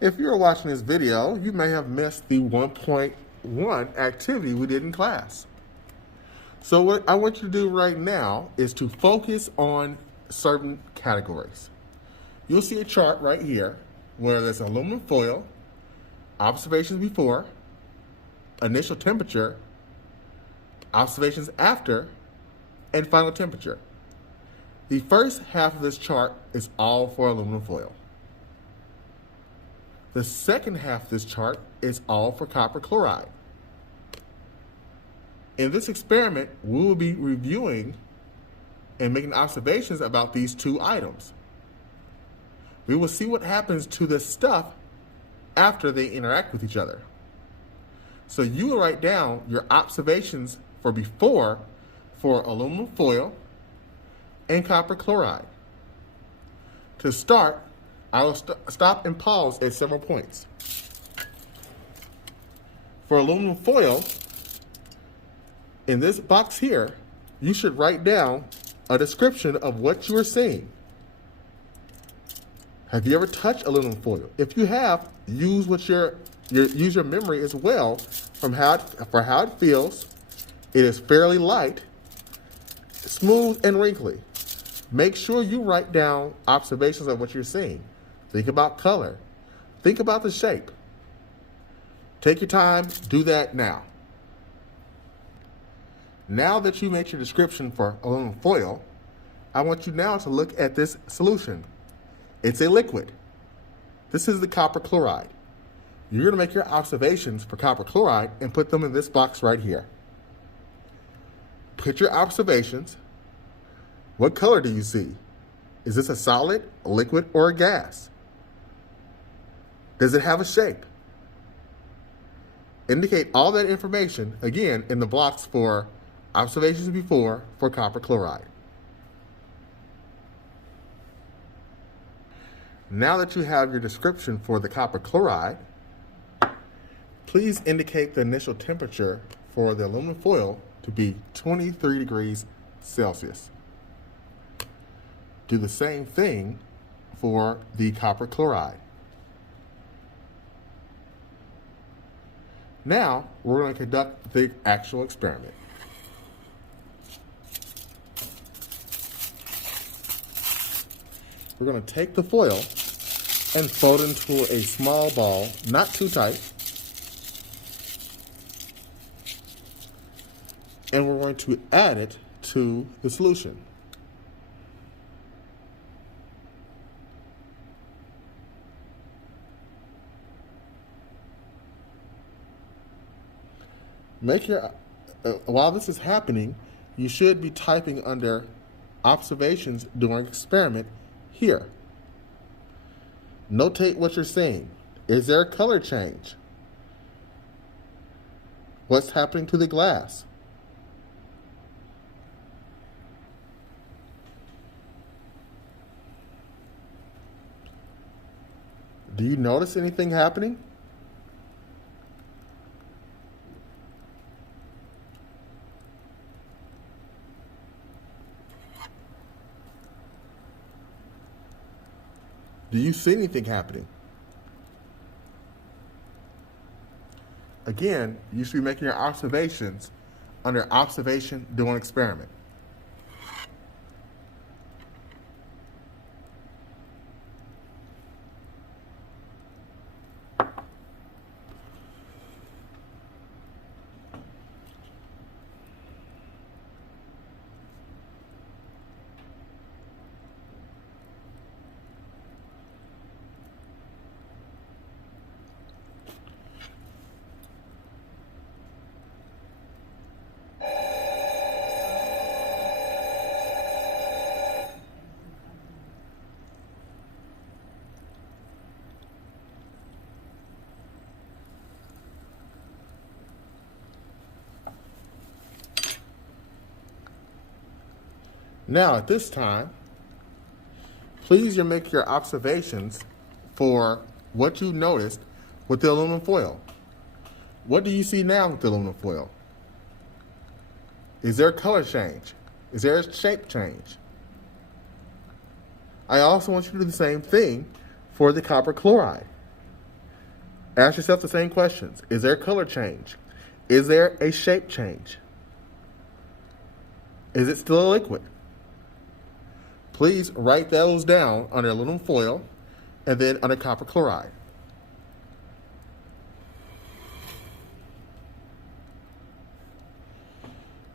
If you're watching this video, you may have missed the 1.1 activity we did in class. So what I want you to do right now is to focus on certain categories. You'll see a chart right here where there's aluminum foil, observations before, initial temperature, observations after, and final temperature. The first half of this chart is all for aluminum foil. The second half of this chart is all for copper chloride. In this experiment, we will be reviewing and making observations about these two items. We will see what happens to the stuff after they interact with each other. So you will write down your observations for before for aluminum foil and copper chloride. To start, I will stop and pause at several points. For aluminum foil, in this box here, you should write down a description of what you are seeing. Have you ever touched aluminum foil? If you have, use your memory as well for how it feels. It is fairly light, smooth, and wrinkly. Make sure you write down observations of what you're seeing. Think about color. Think about the shape. Take your time, do that now. Now that you made your description for aluminum foil, I want you now to look at this solution. It's a liquid. This is the copper chloride. You're going to make your observations for copper chloride and put them in this box right here. Put your observations. What color do you see? Is this a solid, a liquid, or a gas? Does it have a shape? Indicate all that information, again, in the blocks for observations before for copper chloride. Now that you have your description for the copper chloride, please indicate the initial temperature for the aluminum foil to be 23 degrees Celsius. Do the same thing for the copper chloride. Now, we're going to conduct the actual experiment. We're going to take the foil and fold it into a small ball, not too tight. And we're going to add it to the solution. While this is happening, you should be typing under observations during experiment here. Notate what you're seeing. Is there a color change? What's happening to the glass? Do you notice anything happening? Do you see anything happening? Again, you should be making your observations under observation during experiment. Now, at this time, please make your observations for what you noticed with the aluminum foil. What do you see now with the aluminum foil? Is there a color change? Is there a shape change? I also want you to do the same thing for the copper chloride. Ask yourself the same questions. Is there a color change? Is there a shape change? Is it still a liquid? Please write those down under aluminum foil and then under copper chloride.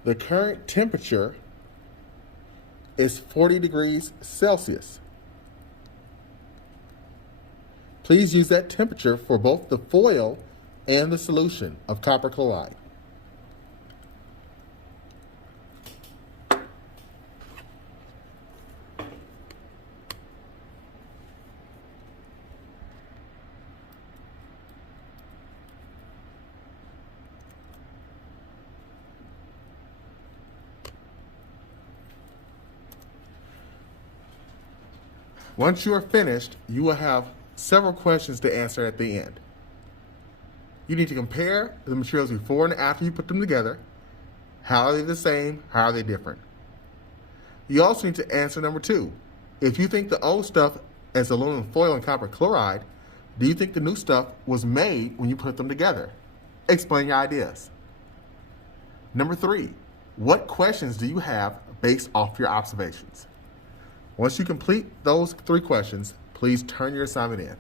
The current temperature is 40 degrees Celsius. Please use that temperature for both the foil and the solution of copper chloride. Once you are finished, you will have several questions to answer at the end. You need to compare the materials before and after you put them together. How are they the same? How are they different? You also need to answer number 2. If you think the old stuff is aluminum foil and copper chloride, do you think the new stuff was made when you put them together? Explain your ideas. Number 3, what questions do you have based off your observations? Once you complete those 3 questions, please turn your assignment in.